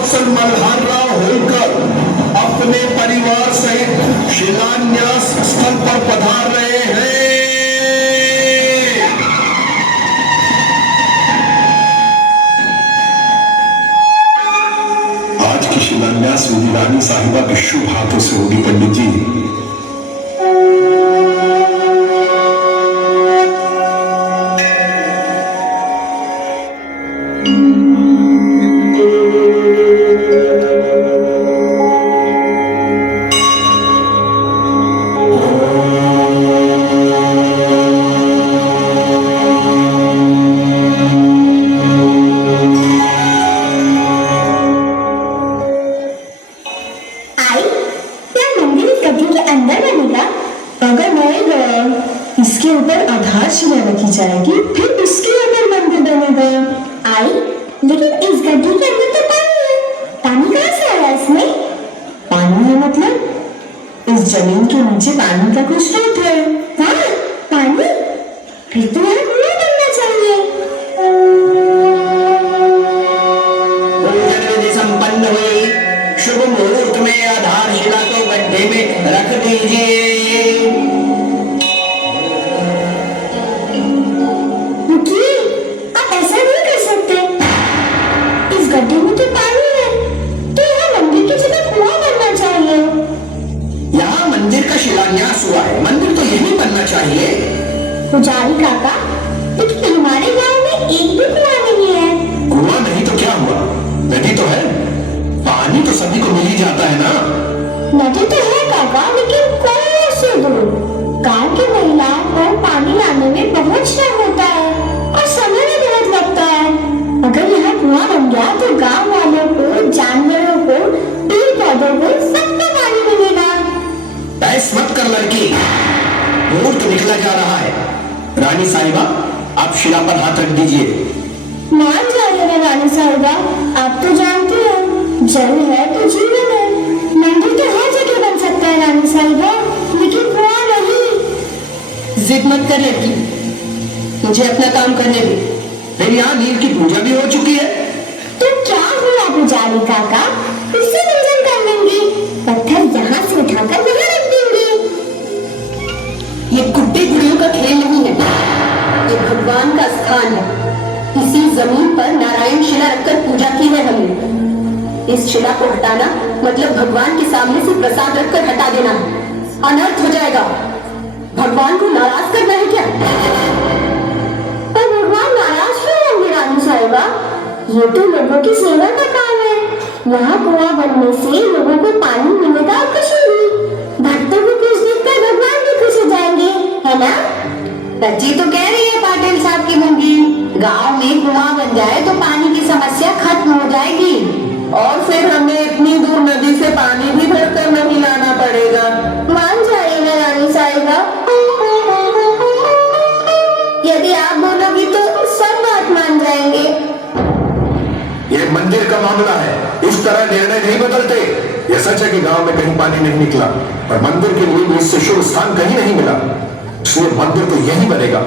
वत्सल मल्हारराव होलकर अपने परिवार सहित शिलान्यास स्थल पर पधार रहे हैं। आज की शिलान्यास विधि रानी साहिबा के शुभ हाथों से होगी पंडित जी। इसके ऊपर आधारशिला रखी जाएगी, फिर उसके ऊपर मंदिर बनेगा। आई, लेकिन इस गड्ढे के अंदर तो पानी है। पानी कहाँ से आया इसमें? पानी है मतलब इस जमीन के नीचे पानी का कुछ स्रोत है। हाँ, पानी? फिर तो यहाँ कुआं बनना चाहिए। पूजन विधि संपन्न हुई। शुभ मुहूर्त में आधारशिला को गड्ढे में रख दीजिए। गड्ढे में तो पानी है, तो यहाँ मंदिर की जगह कुआं बनना चाहिए। यहाँ मंदिर का शिलान्यास हुआ है, मंदिर तो यही बनना चाहिए। पुजारी काका, लेकिन हमारे गांव में एक भी कुआं नहीं है। कुआं नहीं तो क्या हुआ, नदी तो है। पानी तो सभी को मिल ही जाता है ना। नदी तो है काका, लेकिन कोई से दूर। गांव की महिलाओं को पानी लाने में बहुत श्रम होता है और समय भी बहुत लगता है। अगर यहाँ कुआं बन गया तो गांव वालों को, जानवरों को, पेड़ पौधों को सबको पानी मिलेगा। बहस मत कर लड़की, मुहूर्त निकला जा रहा है। रानी साहिबा, आप शिला पर हाथ रख दीजिए। मान जाइएगा रानी साहिबा, आप तो जानते हो जल है तो जीवन है। मंदिर तो हर जगह बन सकता है रानी साहिबा, लेकिन कुआं नहीं। जिद मत कर लड़की, मुझे अपना काम करने दे। फिर यहाँ नील की पूजा भी हो चुकी है। तो क्या हुआ पुजारी काका, उससे पूजन कर लेंगे। पत्थर यहाँ से उठाकर वहाँ रख देंगे। ये गुड्डे गुड़ियों का खेल नहीं है, ये भगवान का स्थान है। इसी जमीन पर नारायण शिला रखकर पूजा की है हमने। इस शिला को हटाना मतलब भगवान के सामने से प्रसाद रखकर हटा देना है। अनर्थ हो जाएगा। भगवान को नाराज करना है क्या? पर भगवान नाराज क्यों होंगे रानी साहिबा? ये तो लोगों की सेवा का काम है। यहाँ कुआं बनने से लोगों को पानी मिलेगा और खुशी भी। भक्तों को खुश देखकर भगवान भी खुश हो जाएंगे, है ना? सच्ची तो कह रही है पाटिल साहब की मुंगी। गांव में कुआं बन जाए तो पानी की समस्या खत्म हो जाएगी और फिर हमें इतनी दूर नदी से पानी भी भरकर नहीं लाना पड़ेगा। मान जाइएगा रानी साहिबा, यदि आप बोलोगी तो सब बात मान जाएंगे। ये मंदिर का मामला है, इस तरह निर्णय नहीं बदलते। यह सच है कि गांव में कहीं पानी नहीं निकला, पर मंदिर के लिए भी इससे शुभ स्थान कहीं नहीं मिला, इसलिए मंदिर तो यही बनेगा।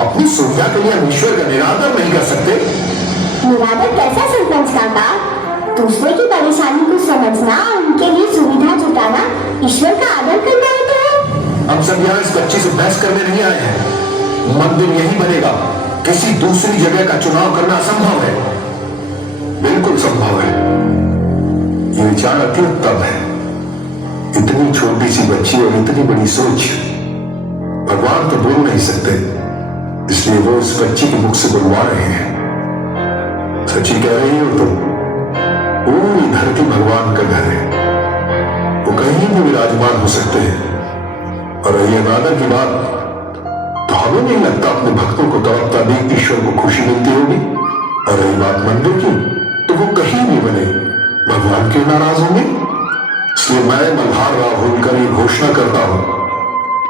अपनी सुविधा के लिए हम ईश्वर का निरादर नहीं कर सकते। निरादर कैसा सरपंच काका? दूसरे की परेशानी को समझना, उनके लिए सुविधा जुटाना ईश्वर का आदर करना होता है। हम सब यहाँ इस बच्ची से बहस करने नहीं आए हैं। मंदिर यही बनेगा, किसी दूसरी जगह का चुनाव करना असंभव है। बिल्कुल संभव है। ये विचार अति उत्तम है। इतनी छोटी सी बच्ची और इतनी बड़ी सोच। भगवान तो बोल नहीं सकते, इसलिए वो इस बच्ची के मुख से बुलवा रहे हैं। सच्ची कह रही हो तुम। पूरी धरती भगवान का घर है, वो कहीं भी विराजमान हो सकते हैं। और रही इबादत की बात, तो हमें नहीं लगता अपने भक्तों को तड़पता देख ईश्वर को खुशी मिलती होगी। और रही बात मंदिर की, तो वो कहीं भी बने, भगवान क्यों नाराज होंगे? इसलिए मैं मल्हारराव होलकर ये घोषणा करता हूं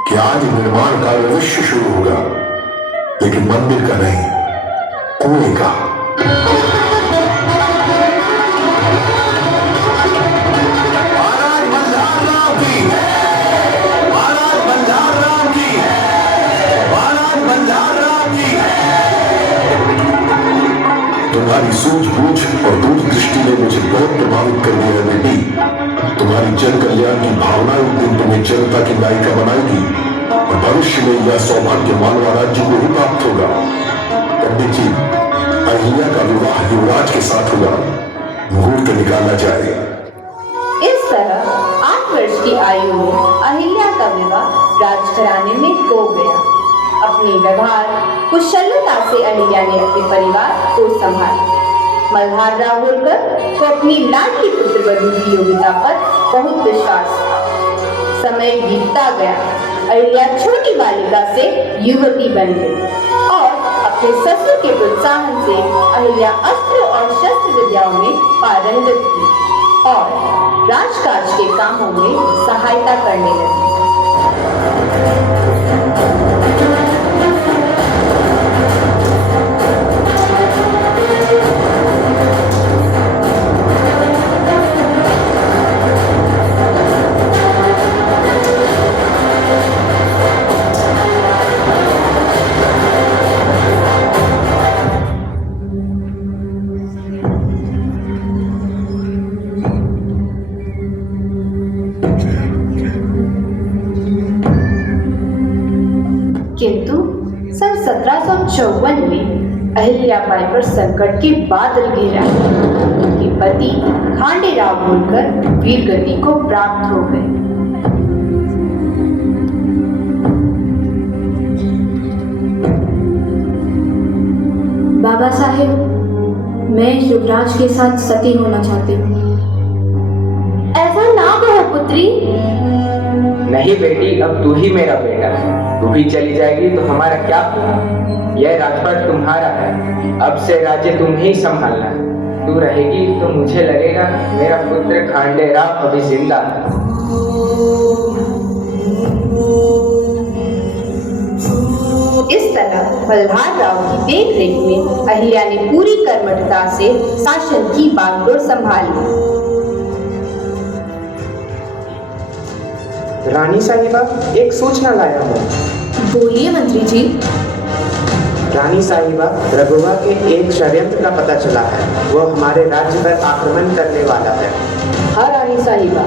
कि आज निर्माण कार्य अवश्य शुरू होगा, लेकिन मंदिर का नहीं, कुएं का। महाराज मल्हारराव की, महाराज मल्हारराव की, महाराज मल्हारराव की। तुम्हारी सूझबूझ और दूरदृष्टि ने मुझे बहुत प्रभावित कर दिया है बेटी। तुम्हारी जन कल्याण की भावना एक दिन तुम्हें जनता की नायिका बनाएगी और भविष्य में यह सौभाग्य मानवा राज्य को ही प्राप्त होगा। पंडित जी, अहिल्या का विवाह युवराज के साथ होगा, मुहूर्त निकाला जाए। इस तरह 8 वर्ष की आयु में अहिल्या का विवाह राजघराने में हो गया। अपनी व्यवहार कुशलता से अहिल्या ने अपने परिवार को संभाला। मल्हार राव होलकर को अपनी लाडली पुत्रवधू की योग्यता पर बहुत विश्वास था। समय बीतता गया, अहिल्या छोटी बालिका से युवती बन गई और अपने ससुर के प्रोत्साहन से अहिल्या अस्त्र और शस्त्र विद्याओं में पारंगत थी और राजकाज के कामों में सहायता करने लगी। किंतु सन 1754 में अहिल्याबाई पर संकट के बादल घेरा। उनके पति खांडे राव होलकर वीर गति को प्राप्त हो गए। बाबा साहेब, मैं युवराज के साथ सती होना चाहती हूँ। ऐसा ना कहो पुत्री। नहीं बेटी, अब तू ही मेरा बेटा है। तू भी चली जाएगी तो हमारा क्या होगा? यह राजपाट तुम्हारा है, अब से राज्य तुम ही संभालना। तू रहेगी तो मुझे लगेगा मेरा पुत्र खांडे राव अभी जिंदा है। इस तरह मल्हार राव की देखरेख में अहिल्या ने पूरी कर्मठता से शासन की बागडोर संभाली। रानी साहिबा, एक सूचना लाया हूँ। बोलिए मंत्री जी। रानी साहिबा, रघुवा के एक षड्यंत्र का पता चला है। वो हमारे राज्य पर आक्रमण करने वाला है। हाँ रानी साहिबा,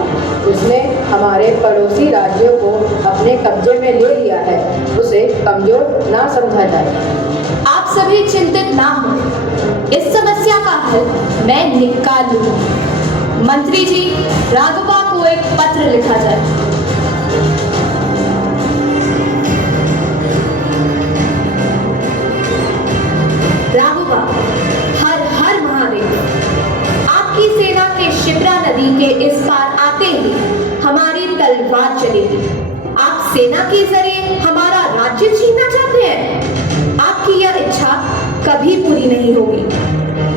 उसने हमारे पड़ोसी राज्यों को अपने कब्जे में ले लिया है। उसे कमजोर ना समझा जाए। आप सभी चिंतित ना हो, इस समस्या का हल मैं निकाल लूँ। मंत्री जी, राघवा को एक पत्र लिखा जाए। राघवा, हर हर महादेव। आपकी सेना के शिप्रा नदी के इस पार आते ही हमारी तलवार चलेगी। आप सेना के जरिए हमारा राज्य छीनना चाहते हैं। आपकी यह इच्छा कभी पूरी नहीं होगी।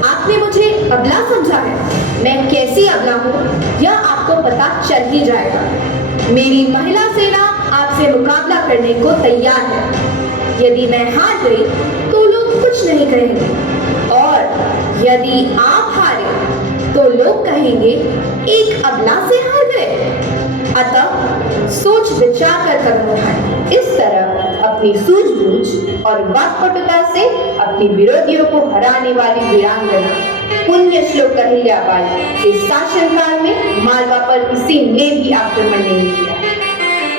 आपने मुझे अबला समझा है। मैं कैसी अबला हूँ यह आपको पता चल ही जाएगा। मेरी महिला सेना आपसे मुकाबला करने को तैयार है। यदि मैं हार गई तो लोग कुछ नहीं कहेंगे और यदि आप हारे तो लोग कहेंगे एक अबला से हार गए। अतः सोच विचार कर कदम उठाएं। इस तरह अपनी सूझबूझ और वाक्पटुता से अपने विरोधियों को हराने वाली वीरांगना पुण्य श्लोक अहिल्याबाई के शासनकाल में मालवा पर किसी ने भी आक्रमण नहीं किया।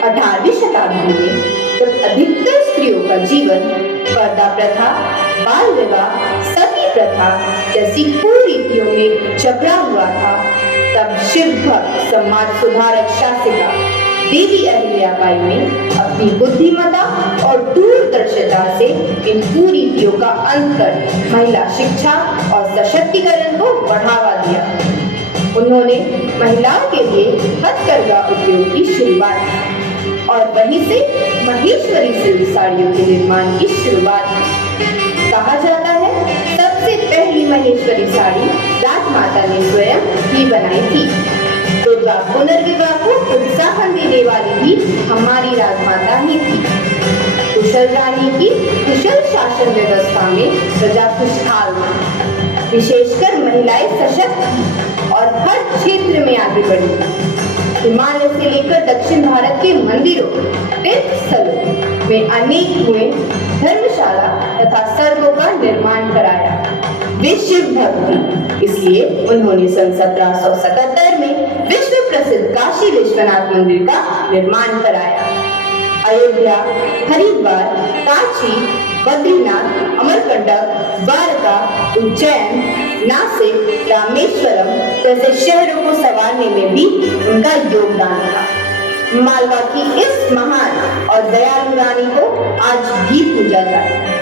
18वीं शताब्दी में जब अधिकतर स्त्रियों का जीवन पर्दा प्रथा, बाल विवाह, सती प्रथा जैसी कुरीतियों में जकड़ा हुआ था, तब शिव भक्त समाज सुधारक शासिका देवी अहिल्याबाई ने अपनी बुद्धिमत्ता और दूरदर्शिता से इन कुरीतियों का अंत कर महिला शिक्षा और सशक्तिकरण को बढ़ावा दिया। उन्होंने महिलाओं के लिए हथकरघा उद्योग की शुरुआत की और वहीं से महेश्वरी सिल्क साड़ियों के निर्माण की शुरुआत की। कहा जाता है सबसे पहली महेश्वरी साड़ी राजमाता ने स्वयं ही बनाई थी। तो पुनर्विवाह को उत्साहन देने वाली भी हमारी राजमाता ही थी। कुशल रानी की कुशल शासन व्यवस्था में प्रजा खुशहाल थी। विशेषकर महिलाएं सशक्त थी और हर क्षेत्र में आगे बढ़ी। हिमालय से लेकर दक्षिण भारत के मंदिरों, तीर्थ स्थलों में अनेक कुएं, धर्मशाला तथा सर्गों का निर्माण कराया। वे शिव भक्त थी, इसलिए उन्होंने सन 1777 में विश्व प्रसिद्ध काशी विश्वनाथ मंदिर का निर्माण कराया। अयोध्या, हरिद्वार, काशी, बद्रीनाथ, अमरकंटक, द्वारका, उज्जैन, नासिक, रामेश्वरम जैसे शहरों को संवारने में भी उनका योगदान था। मालवा की इस महान और दयालु रानी को आज भी पूजा जाता है।